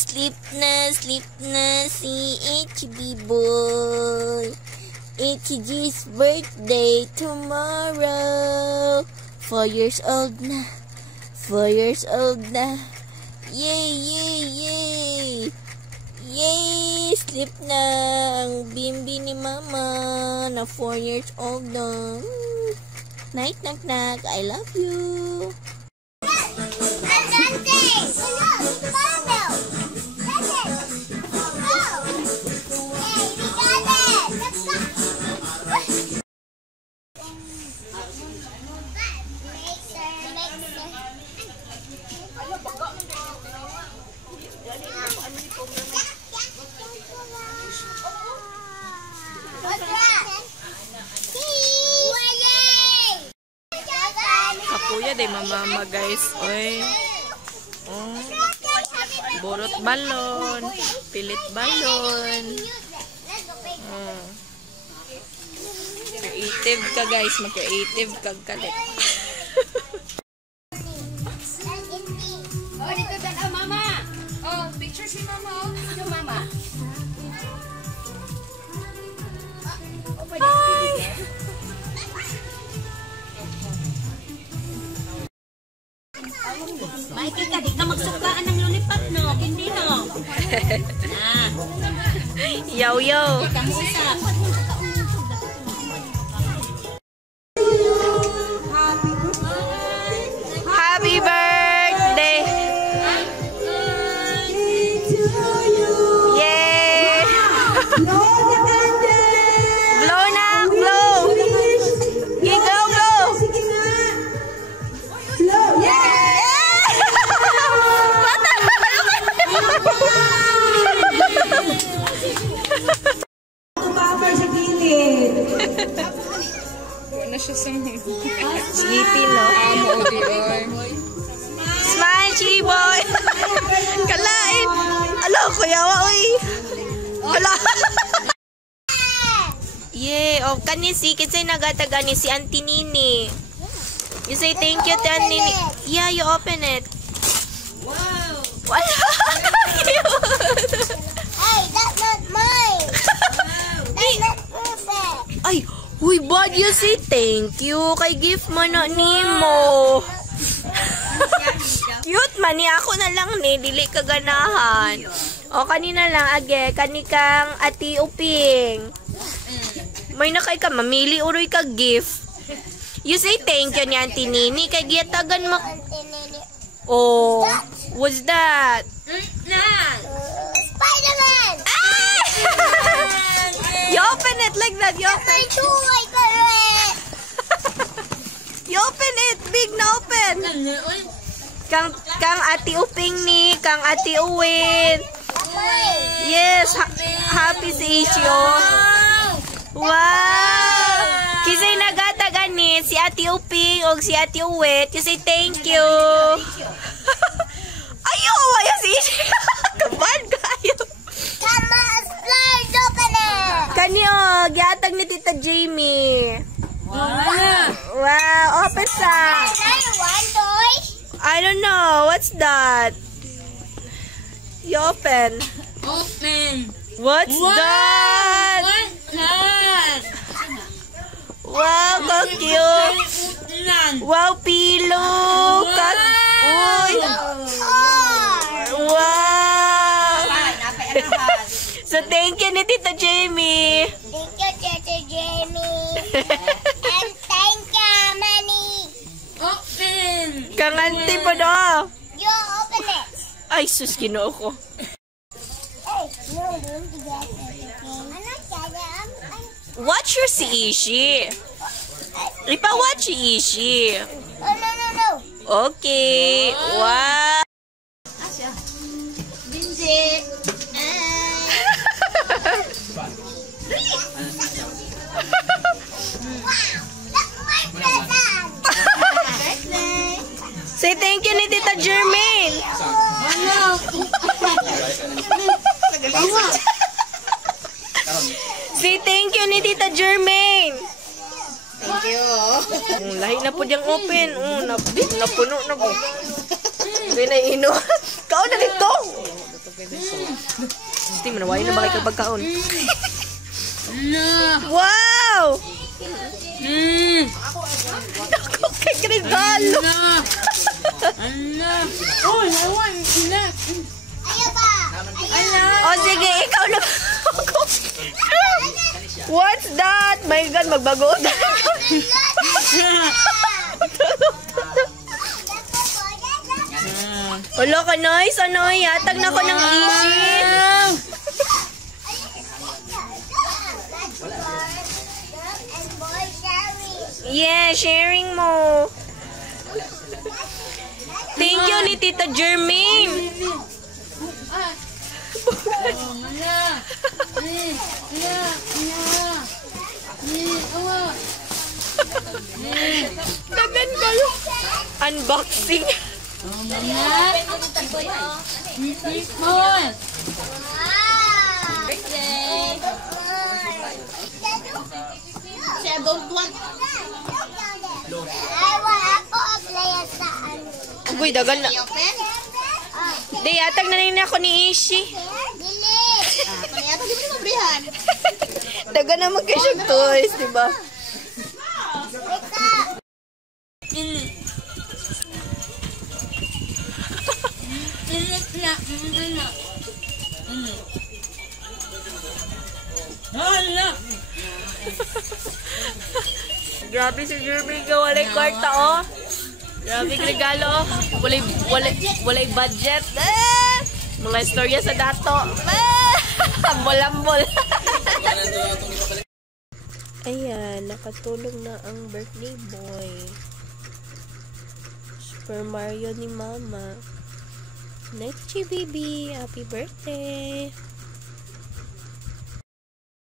sleep na si HB boy. HG's birthday tomorrow. 4 years old na. 4 years old na. Yay, yay, yay. Yay! Sleep na ang bimbi ni mama na 4 years old na. Night, knock, knock. I love you. Kapuya day mama guys. Oy. Oh. Borot balon, pilit balon. Oh. Creative ka guys, mag-creative kag kalit. Oh, dito na mama. Oh, picture si mama. Oh, dito mama. Hi. Maiki ka, di ka magsukaan ng lollipop, no? Hindi, no? Yo, yo. Happy birthday. Yay. Blow na, blow. Go, go. Wala siya sa Sleepy, no? Smile, Chiboy! Kalain! Alo, kuyawa, uy! Alo! Yay! Oh, kanisi, kinsay nagataga ni si Auntie Nini. You say thank you to Auntie Nini. Yeah, you open it. Wow! Wala! Hey, that's not mine. That's not perfect. Ay! Uy, bad you say thank you kay gift man na nimo. Cute man ni ako na lang ni dili ka ganahan. O kanina lang age kanikang Ati Uping. May nakay ka mamili uroy ka gift. You say thank you ni Auntie Nini kay giyatagan mo. Oh, what's that? Spider-Man. Ah! You open it like that. You open it. You open it. Big na open. Kang Ati Uping ni. Kang Ati Uwin. Yes. Happy si Isyo. Wow. Kisay nagatagan ni si Ati Uping o si Ati Uwit. You say thank you. Ayaw. Ayaw si Isyo. Kabad kayo. Kanyo, giatag ni Tita Jamie. Wow! Wow, open sa. I don't know. What's that? You open. Open! What's that? What's that? Wow, so cute. Wow, pillow. Uy. Wow. So, thank you ni Tita Jamie. Thank you, Tita Jamie. And thank you, Manny. Open! Kanganti po do. You open it. Ay, sus, ginoo ko. Hey, no, don't forget everything. I'm not kidding. Watch your si Ishi. Ipa-watch si Ishi. Oh, no. Okay. Wow. Binji. Say thank you ni Tita Jermaine. Say thank you ni Tita Jermaine. Thank you. Lahi na po diyang open. Napuno na po. Hindi na ino. Kao na dito. Tingnan mo na, why na ba kayo pagkaon? Wow! Kay Crisalo! O sige, ikaw na. What's that? My God, magbago. Wala ka, nice. Ano, yatag na ko ng easy. Yeah, sharing mo. Thank you ni Tita Jermaine. Dagan kayo. Unboxing. Uy, dagan na. Di, atag na rin ako ni Ishi. Dagan naman kayo siyang toys, diba? Grabe si Jeremy ka, walay kwarta, oh. Grabe regalo, oh. Walay budget. Mga istorya sa dato. Ambol-ambol. Ayan, nakatulog na ang birthday boy. Super Mario ni Mama. Next baby, happy birthday.